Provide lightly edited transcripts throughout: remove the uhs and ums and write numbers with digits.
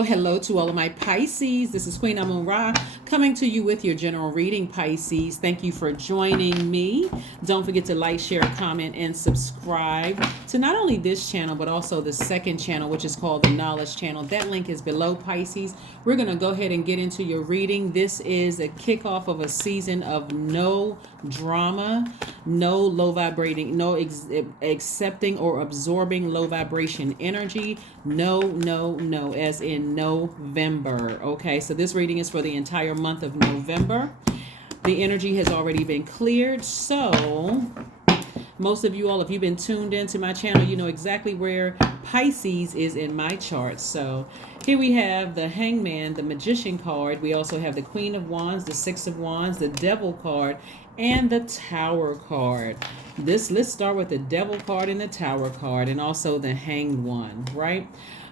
Hello to all of my Pisces. This is Queen Amun Ra coming to you with your general reading, Pisces. Thank you for joining me. Don't forget to like, share, comment, and subscribe to not only this channel, but also the second channel, which is called the Knowledge Channel. That link is below, Pisces. We're going to go ahead and get into your reading. This is a kickoff of a season of no drama, no low vibrating, no accepting or absorbing low vibration energy. No, as in November. Okay, so this reading is for the entire month of November. The energy has already been cleared. So most of you all, if you've been tuned into my channel, you know exactly where Pisces is in my chart. So here we have the Hangman, the Magician card. We also have the Queen of Wands, the Six of Wands, the Devil card, and the Tower card. Let's start with the Devil card and the Tower card, and also the Hanged one, right?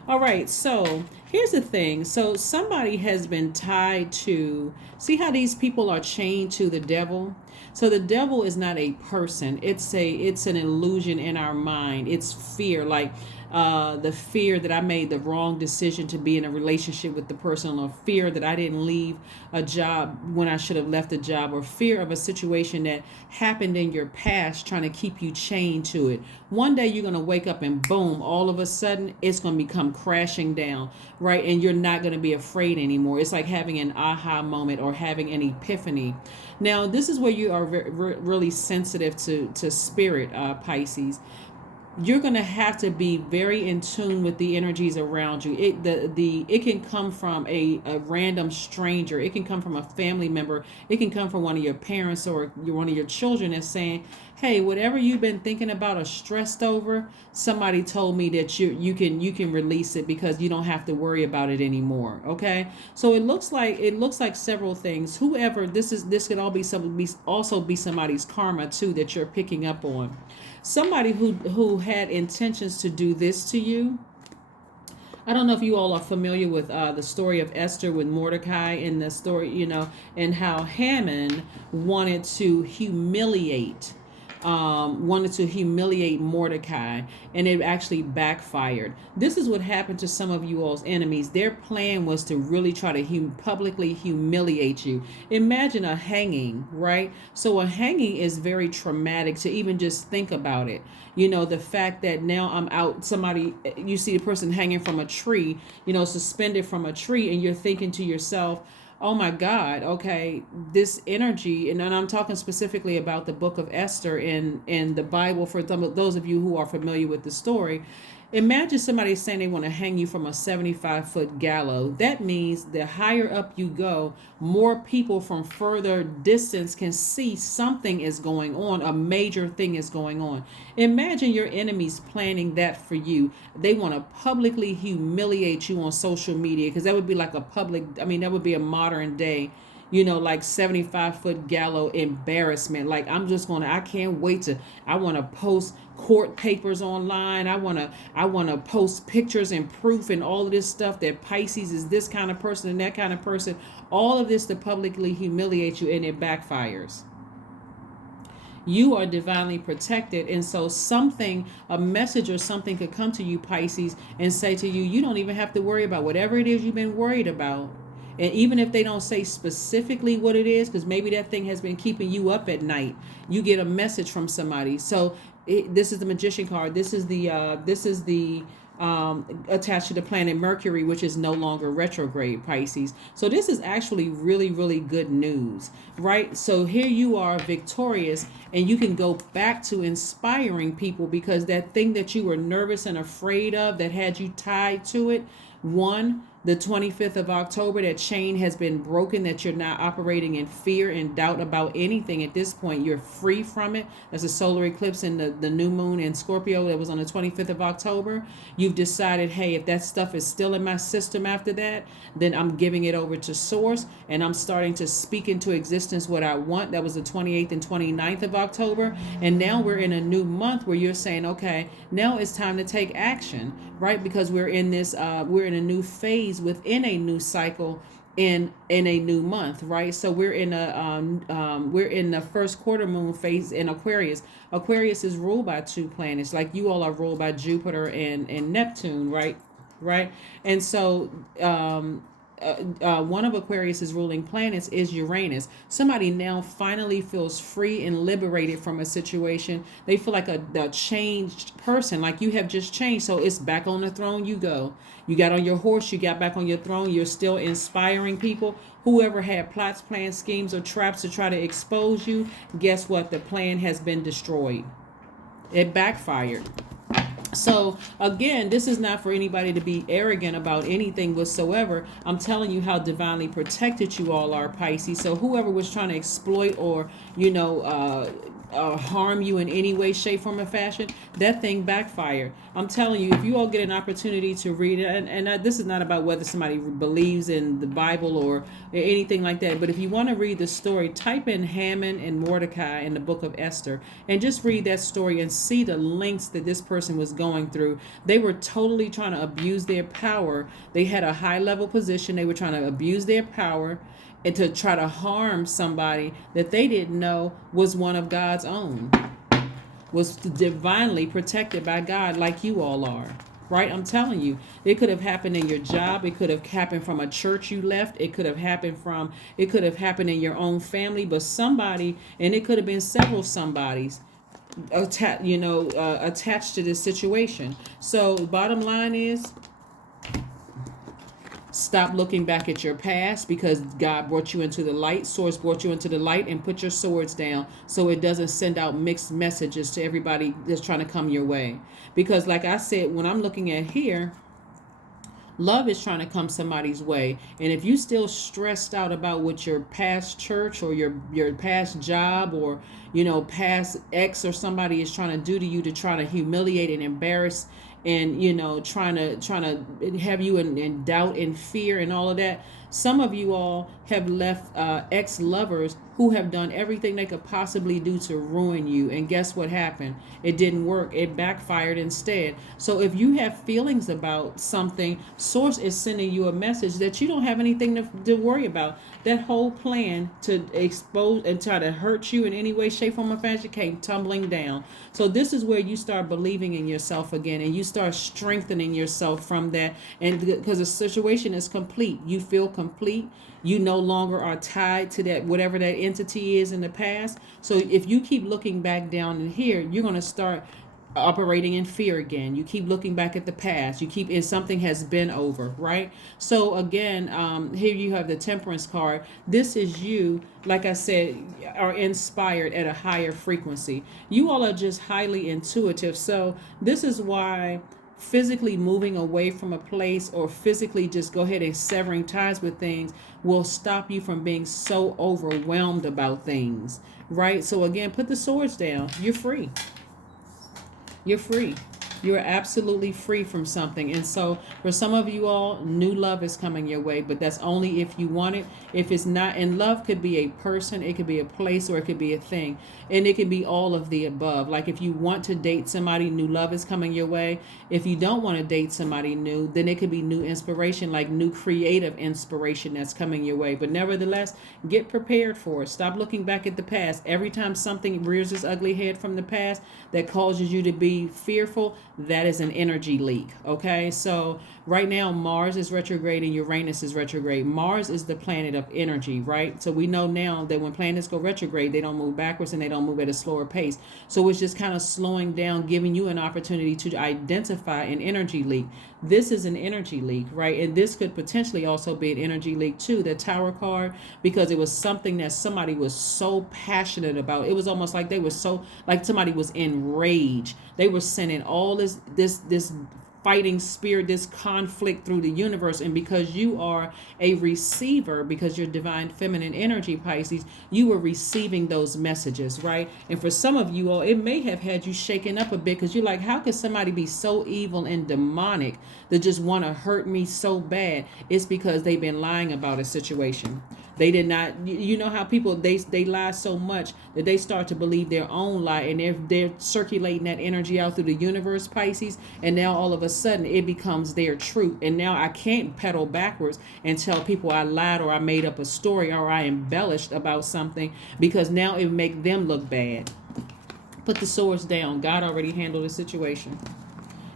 All right, so here's the thing. So somebody has been tied to, see how these people are chained to the devil? So the devil is not a person. It's an illusion in our mind. It's fear, like the fear that I made the wrong decision to be in a relationship with the person, or fear that I didn't leave a job when I should have left a job, or fear of a situation that happened in your past trying to keep you chained to it. One day you're going to wake up and boom, all of a sudden it's going to become crashing down, right? And you're not going to be afraid anymore. It's like having an aha moment or having an epiphany. Now, this is where you are really sensitive to spirit, Pisces. You're going to have to be very in tune with the energies around you. It can come from a random stranger. It can come from a family member. It can come from one of your parents or one of your children that's saying, hey, whatever you've been thinking about or stressed over, somebody told me that you can release it because you don't have to worry about it anymore. Okay, so it looks like several things. Whoever this could also be somebody's karma too that you're picking up on. Somebody who had intentions to do this to you. I don't know if you all are familiar with the story of Esther with Mordecai, and the story, and how Haman wanted to humiliate Mordecai, and it actually backfired. This is what happened to some of you all's enemies. Their plan was to really try to publicly humiliate you. Imagine a hanging, right? So a hanging is very traumatic to even just think about it. The fact that now I'm out, you see the person hanging from a tree, suspended from a tree, and you're thinking to yourself, oh my God, okay, this energy, and I'm talking specifically about the book of Esther in the Bible, for those of you who are familiar with the story. Imagine somebody saying they want to hang you from a 75-foot gallows. That means the higher up you go, more people from further distance can see something is going on, a major thing is going on. Imagine your enemies planning that for you. They want to publicly humiliate you on social media, because that would be like that would be a modern day, like 75-foot gallows embarrassment. Like, I can't wait I want to post court papers online. I want to post pictures and proof and all of this stuff that Pisces is this kind of person and that kind of person. All of this to publicly humiliate you, and it backfires. You are divinely protected, and so a message or something could come to you, Pisces, and say to you, you don't even have to worry about whatever it is you've been worried about. And even if they don't say specifically what it is, because maybe that thing has been keeping you up at night, you get a message from somebody. So this is the Magician card. This is the attached to the planet Mercury, which is no longer retrograde, Pisces. So this is actually really, really good news, right? So here you are victorious, and you can go back to inspiring people, because that thing that you were nervous and afraid of that had you tied to it, the 25th of October, that chain has been broken, that you're not operating in fear and doubt about anything at this point. You're free from it. There's a solar eclipse in the new moon in Scorpio that was on the 25th of October. You've decided, hey, if that stuff is still in my system after that, then I'm giving it over to Source, and I'm starting to speak into existence what I want. That was the 28th and 29th of October. And now we're in a new month where you're saying, okay, now it's time to take action, right? Because we're in a new phase within a new cycle in a new month, right? So we're in the first quarter moon phase in Aquarius. Aquarius is ruled by two planets, like you all are ruled by Jupiter and Neptune, right? right? And so one of Aquarius's ruling planets is Uranus. Somebody now finally feels free and liberated from a situation. They feel like a changed person, like you have just changed. So it's back on the throne you go. You got on your horse, you got back on your throne. You're still inspiring people. Whoever had plots, plans, schemes, or traps to try to expose you, guess what? The plan has been destroyed. It backfired. So again, this is not for anybody to be arrogant about anything whatsoever. I'm telling you how divinely protected you all are, Pisces. So whoever was trying to exploit or harm you in any way, shape, form, or fashion, that thing backfired. I'm telling you, if you all get an opportunity to read it, and this is not about whether somebody believes in the Bible or anything like that, but if you want to read the story, type in Haman and Mordecai in the book of Esther and just read that story and see the lengths that this person was going through. They were totally trying to abuse their power. They had a high level position. They were trying to abuse their power and to try to harm somebody that they didn't know was one of God's own, was divinely protected by God, like you all are, right? I'm telling you, it could have happened in your job. It could have happened from a church you left. It could have happened in your own family, but somebody, and it could have been several somebodies attached to this situation. So bottom line is, stop looking back at your past, because God brought you into the light. Source brought you into the light, and put your swords down so it doesn't send out mixed messages to everybody that's trying to come your way. Because like I said, when I'm looking at here, love is trying to come somebody's way. And if you still stressed out about what your past church or your past job or past ex or somebody is trying to do to you, to try to humiliate and embarrass and trying to have you in doubt and fear and all of that, some of you all have left ex-lovers who have done everything they could possibly do to ruin you. And guess what happened? It didn't work. It backfired instead. So if you have feelings about something, Source is sending you a message that you don't have anything to worry about. That whole plan to expose and try to hurt you in any way, shape, form, or fashion came tumbling down. So this is where you start believing in yourself again, and you start strengthening yourself from that. And because the situation is complete, you feel complete. You no longer are tied to that, whatever that entity is in the past. So if you keep looking back down in here, you're going to start operating in fear again. You keep looking back at the past. And something has been over, right? So again, here you have the Temperance card. This is you, like I said, are inspired at a higher frequency. You all are just highly intuitive. So this is why physically moving away from a place, or physically just go ahead and severing ties with things, will stop you from being so overwhelmed about things, right? So again, put the swords down. You're free. You're free. You're absolutely free from something. And so for some of you all, new love is coming your way, but that's only if you want it. If it's not, and love could be a person, it could be a place, or it could be a thing. And it can be all of the above. Like if you want to date somebody, new love is coming your way. If you don't want to date somebody new, then it could be new inspiration, like new creative inspiration that's coming your way. But nevertheless, get prepared for it. Stop looking back at the past. Every time something rears its ugly head from the past that causes you to be fearful, that is an energy leak. Okay, so right now Mars is retrograde and Uranus is retrograde. Mars is the planet of energy, right? So we know now that when planets go retrograde, they don't move backwards and they don't move at a slower pace. So it's just kind of slowing down, giving you an opportunity to identify an energy leak. This is an energy leak, right? And this could potentially also be an energy leak too, the Tower card, because it was something that somebody was so passionate about. It was almost like they were so, like somebody was enraged. They were sending all this fighting spirit, this conflict through the universe. And because you are a receiver, because you're divine feminine energy, Pisces, you were receiving those messages, right? And for some of you all, it may have had you shaken up a bit, because you're like, how could somebody be so evil and demonic that just want to hurt me so bad? It's because they've been lying about a situation. They did not, you know how people, they lie so much that they start to believe their own lie, and they're circulating that energy out through the universe, Pisces, and now all of a sudden it becomes their truth. And now I can't pedal backwards and tell people I lied or I made up a story or I embellished about something, because now it make them look bad. Put the swords down. God already handled the situation.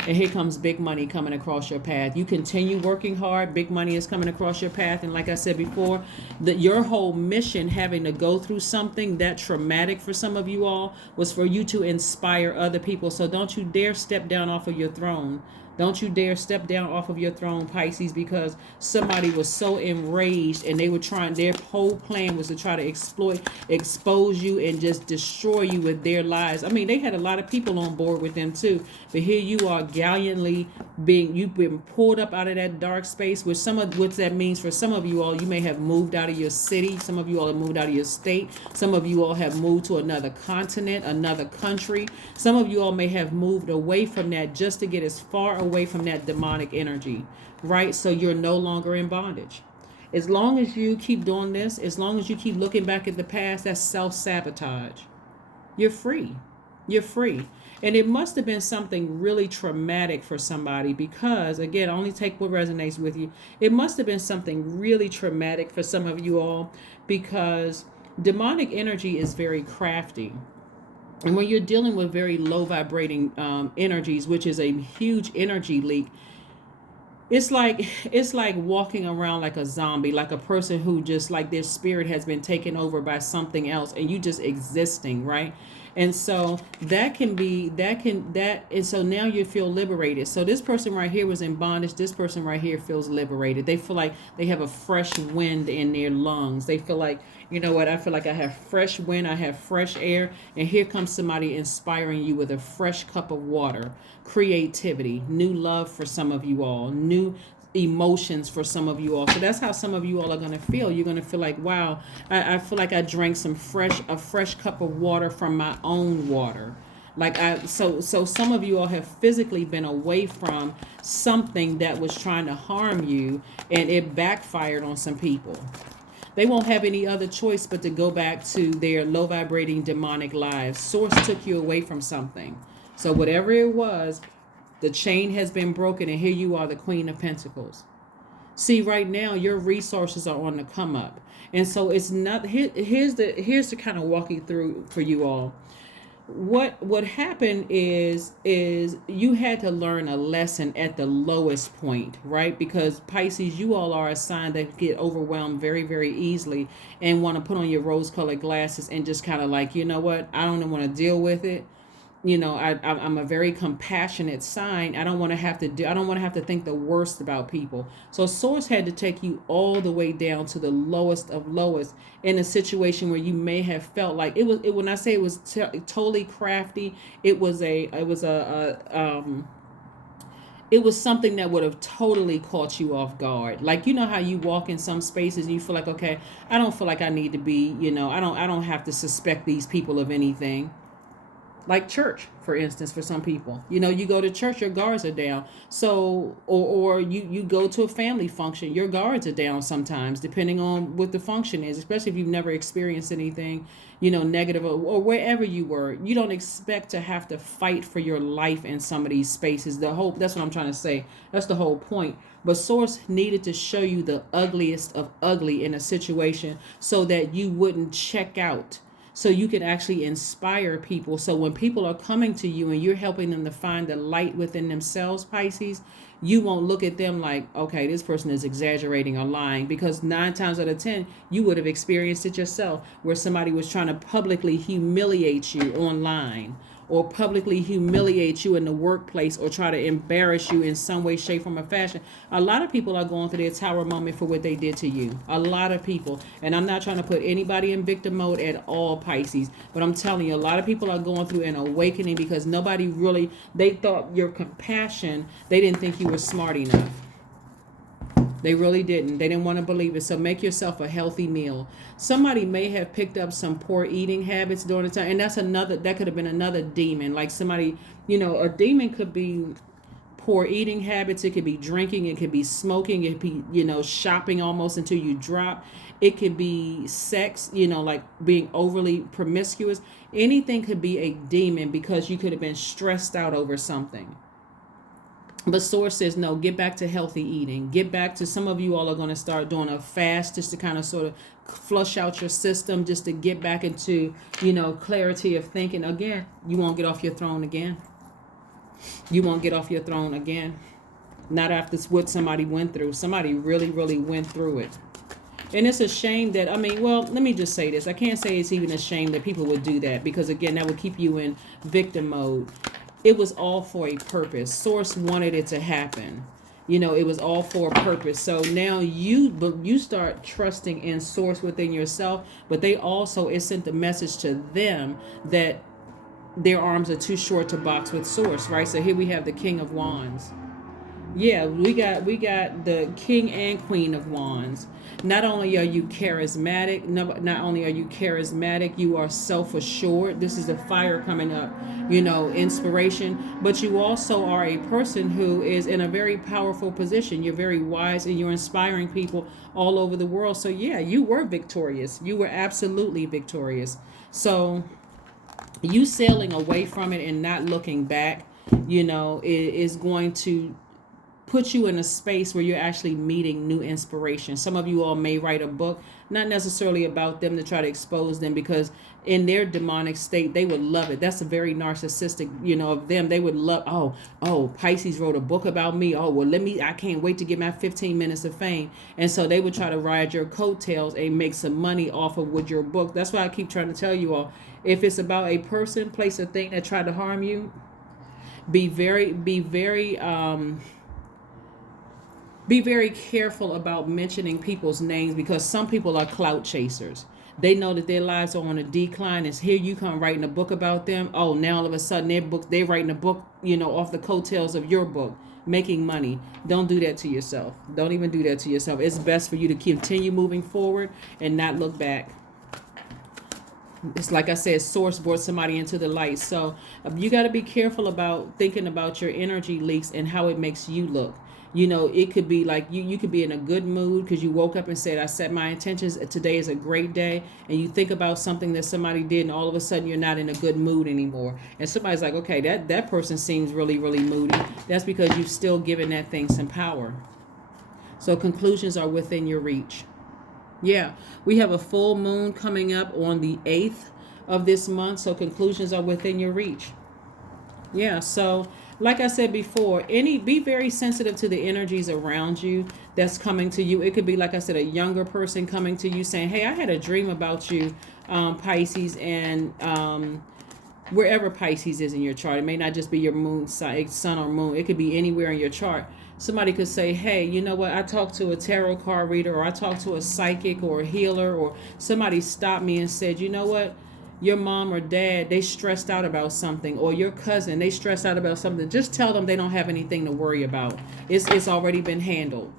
And here comes big money coming across your path. You continue working hard, big money is coming across your path. And like I said before, that your whole mission, having to go through something that traumatic for some of you all, was for you to inspire other people. So don't you dare step down off of your throne. Don't you dare step down off of your throne, Pisces, because somebody was so enraged and they were trying, their whole plan was to try to expose you and just destroy you with their lies. I mean, they had a lot of people on board with them too. But here you are gallantly you've been pulled up out of that dark space, which what that means for some of you all, you may have moved out of your city. Some of you all have moved out of your state. Some of you all have moved to another continent, another country. Some of you all may have moved away from that just to get as far away from that demonic energy, right? So you're no longer in bondage. As long as you keep doing this, as long as you keep looking back at the past, that's self-sabotage. You're free. You're free. And it must have been something really traumatic for somebody because, again, only take what resonates with you. It must have been something really traumatic for some of you all because demonic energy is very crafty. And when you're dealing with very low vibrating energies, which is a huge energy leak, it's like walking around like a zombie, like a person who just like their spirit has been taken over by something else and you just existing, right? And so and so now you feel liberated. So this person right here was in bondage. This person right here feels liberated. They feel like they have a fresh wind in their lungs. They feel like, you know what, I feel like I have fresh wind, I have fresh air, and here comes somebody inspiring you with a fresh cup of water, creativity, new love for some of you all, new emotions for some of you all. So that's how some of you all are going to feel. You're going to feel like, wow, I feel like I drank a fresh cup of water from my own water. So some of you all have physically been away from something that was trying to harm you and it backfired on some people. They won't have any other choice but to go back to their low vibrating demonic lives. Source took you away from something. So whatever it was, the chain has been broken, and here you are, the Queen of Pentacles. See, right now, your resources are on the come up. And so it's not, here's the kind of walking through for you all. What happened is you had to learn a lesson at the lowest point, right? Because Pisces, you all are a sign that get overwhelmed very, very easily and want to put on your rose-colored glasses and just kind of like, you know what, I don't want to deal with it. You know, I'm a very compassionate sign. I don't want to have to think the worst about people. So Source had to take you all the way down to the lowest of lowest in a situation where you may have felt like it was. When I say it was totally crafty, it was something that would have totally caught you off guard. Like, you know how you walk in some spaces and you feel like, okay, I don't feel like I need to be, you know, I don't have to suspect these people of anything. Like church, for instance, for some people, you know, you go to church, your guards are down. So, or you go to a family function, your guards are down sometimes, depending on what the function is, especially if you've never experienced anything, you know, negative or wherever you were. You don't expect to have to fight for your life in some of these spaces. That's what I'm trying to say. That's the whole point. But Source needed to show you the ugliest of ugly in a situation so that you wouldn't check out. So you can actually inspire people. So when people are coming to you and you're helping them to find the light within themselves, Pisces, you won't look at them like, okay, this person is exaggerating or lying, because 9 times out of 10, you would have experienced it yourself, where somebody was trying to publicly humiliate you online, or publicly humiliate you in the workplace, or try to embarrass you in some way, shape, form, or fashion. A lot of people are going through their tower moment for what they did to you. A lot of people. And I'm not trying to put anybody in victim mode at all, Pisces. But I'm telling you, a lot of people are going through an awakening because they thought your compassion, they didn't think you were smart enough. They really didn't. They didn't want to believe it. So make yourself a healthy meal. Somebody may have picked up some poor eating habits during the time. And that could have been another demon. Like somebody, you know, a demon could be poor eating habits. It could be drinking. It could be smoking. It could be, you know, shopping almost until you drop. It could be sex, you know, like being overly promiscuous. Anything could be a demon because you could have been stressed out over something. But Source says, no, get back to healthy eating. Get back to, some of you all are going to start doing a fast just to kind of sort of flush out your system, just to get back into, you know, clarity of thinking. Again, you won't get off your throne again. You won't get off your throne again. Not after what somebody went through. Somebody really, really went through it. And it's a shame that, well, let me just say this. I can't say it's even a shame that people would do that, because, again, that would keep you in victim mode. It was all for a purpose. Source wanted it to happen. It was all for a purpose. So now you start trusting in Source within yourself, but they also, it sent the message to them that their arms are too short to box with Source, right? So here we have the King of Wands. Yeah, we got the King and Queen of Wands. Not only are you charismatic, not only are you charismatic, you are self-assured. This is the fire coming up, inspiration. But you also are a person who is in a very powerful position. You're very wise and you're inspiring people all over the world. So yeah, you were victorious. You were absolutely victorious. So you sailing away from it and not looking back, is going to put you in a space where you're actually meeting new inspiration. Some of you all may write a book, not necessarily about them to try to expose them, because in their demonic state, they would love it. That's a very narcissistic, of them. They would love, oh, Pisces wrote a book about me. Oh, well, I can't wait to get my 15 minutes of fame. And so they would try to ride your coattails and make some money off of with your book. That's why I keep trying to tell you all, if it's about a person, place, or thing that tried to harm you, be very careful about mentioning people's names, because some people are clout chasers. They know that their lives are on a decline. It's here you come writing a book about them. Oh, now all of a sudden they're writing a book, off the coattails of your book, making money. Don't do that to yourself. Don't even do that to yourself. It's best for you to continue moving forward and not look back. It's like I said, Source brought somebody into the light. So you got to be careful about thinking about your energy leaks and how it makes you look. It could be like you could be in a good mood because you woke up and said, I set my intentions. Today is a great day. And you think about something that somebody did, and all of a sudden you're not in a good mood anymore. And somebody's like, okay, that person seems really, really moody. That's because you've still given that thing some power. So conclusions are within your reach. Yeah, we have a full moon coming up on the 8th of this month. So conclusions are within your reach. Yeah, so like I said before, be very sensitive to the energies around you that's coming to you. It could be, like I said, a younger person coming to you saying, hey, I had a dream about you, Pisces, and wherever Pisces is in your chart. It may not just be your moon, sun or moon. It could be anywhere in your chart. Somebody could say, hey, you know what? I talked to a tarot card reader, or I talked to a psychic or a healer, or somebody stopped me and said, you know what? Your mom or dad, they stressed out about something, or your cousin, they stressed out about something. Just tell them they don't have anything to worry about. It's already been handled.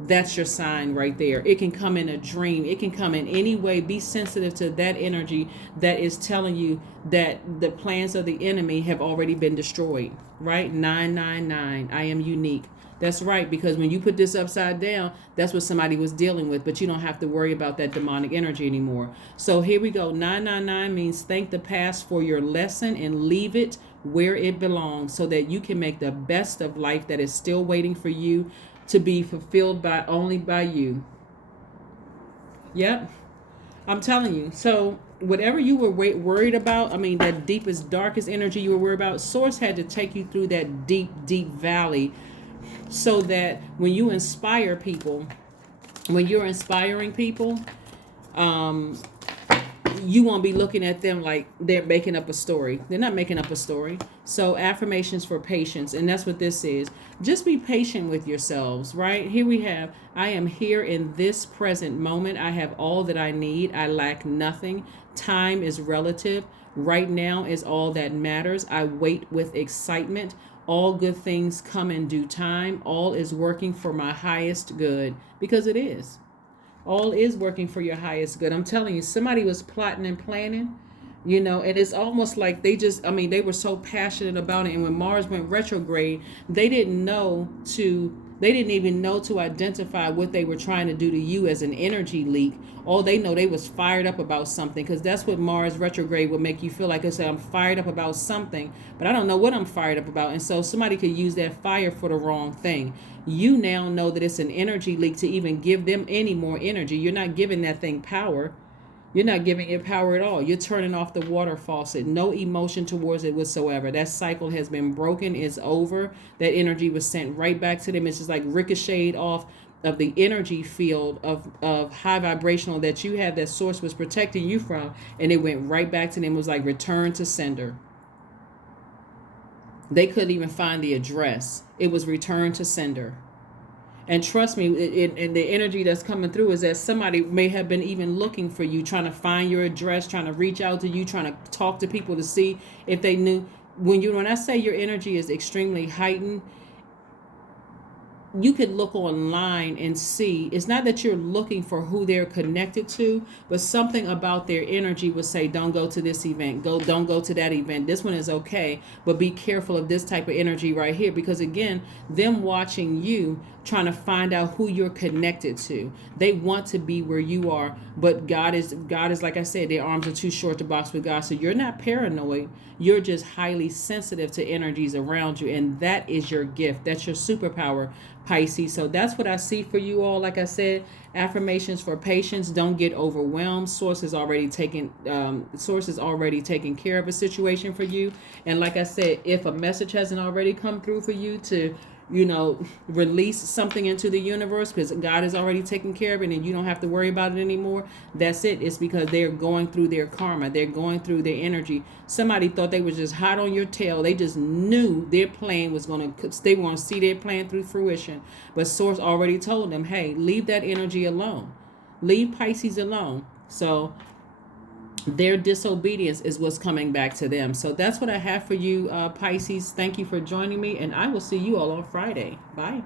That's your sign right there. It can come in a dream. It can come in any way. Be sensitive to that energy that is telling you that the plans of the enemy have already been destroyed, right? 999. I am unique. That's right, because when you put this upside down, that's what somebody was dealing with, but you don't have to worry about that demonic energy anymore. So here we go. 999 means thank the past for your lesson and leave it where it belongs, so that you can make the best of life that is still waiting for you to be fulfilled only by you. Yep. I'm telling you. So whatever you were worried about, that deepest, darkest energy you were worried about, Source had to take you through that deep, deep valley, so that when you inspire people, when you're inspiring people, you won't be looking at them like they're making up a story. They're not making up a story. So affirmations for patience, and that's what this is. Just be patient with yourselves, right? Here we have, I am here in this present moment. I have all that I need. I lack nothing. Time is relative. Right now is all that matters. I wait with excitement. All good things come in due time. All is working for my highest good, because it is. All is working for your highest good. I'm telling you, somebody was plotting and planning, and it's almost like they were so passionate about it. And when Mars went retrograde, they didn't even know to identify what they were trying to do to you as an energy leak. All they know, they was fired up about something, because that's what Mars retrograde would make you feel like. I said, I'm fired up about something, but I don't know what I'm fired up about. And so somebody could use that fire for the wrong thing. You now know that it's an energy leak to even give them any more energy. You're not giving that thing power. You're not giving it power at all. You're turning off the water faucet. No emotion towards it whatsoever. That cycle has been broken. It's over. That energy was sent right back to them. It's just like ricocheted off of the energy field of high vibrational that you had, that source was protecting you from, and it went right back to them. It was like return to sender. They couldn't even find the address. It was return to sender. And trust me, and the energy that's coming through is that somebody may have been even looking for you, trying to find your address, trying to reach out to you, trying to talk to people to see if they knew. When I say your energy is extremely heightened, you could look online and see, it's not that you're looking for who they're connected to, but something about their energy would say, don't go to this event, don't go to that event. This one is okay, but be careful of this type of energy right here, because again, them watching you, trying to find out who you're connected to. They want to be where you are, but God is like I said, their arms are too short to box with God. So you're not paranoid. You're just highly sensitive to energies around you, and that is your gift. That's your superpower, Pisces. So that's what I see for you all. Like I said, affirmations for patience. Don't get overwhelmed. Source is already taking care of a situation for you. And like I said, if a message hasn't already come through for you to release something into the universe, because God has already taken care of it and you don't have to worry about it anymore, that's it. It's because they're going through their karma. They're going through their energy. Somebody thought they were just hot on your tail. They just knew their plan was they were going to see their plan through fruition. But Source already told them, hey, leave that energy alone. Leave Pisces alone. So their disobedience is what's coming back to them. So that's what I have for you, Pisces. Thank you for joining me, and I will see you all on Friday. Bye.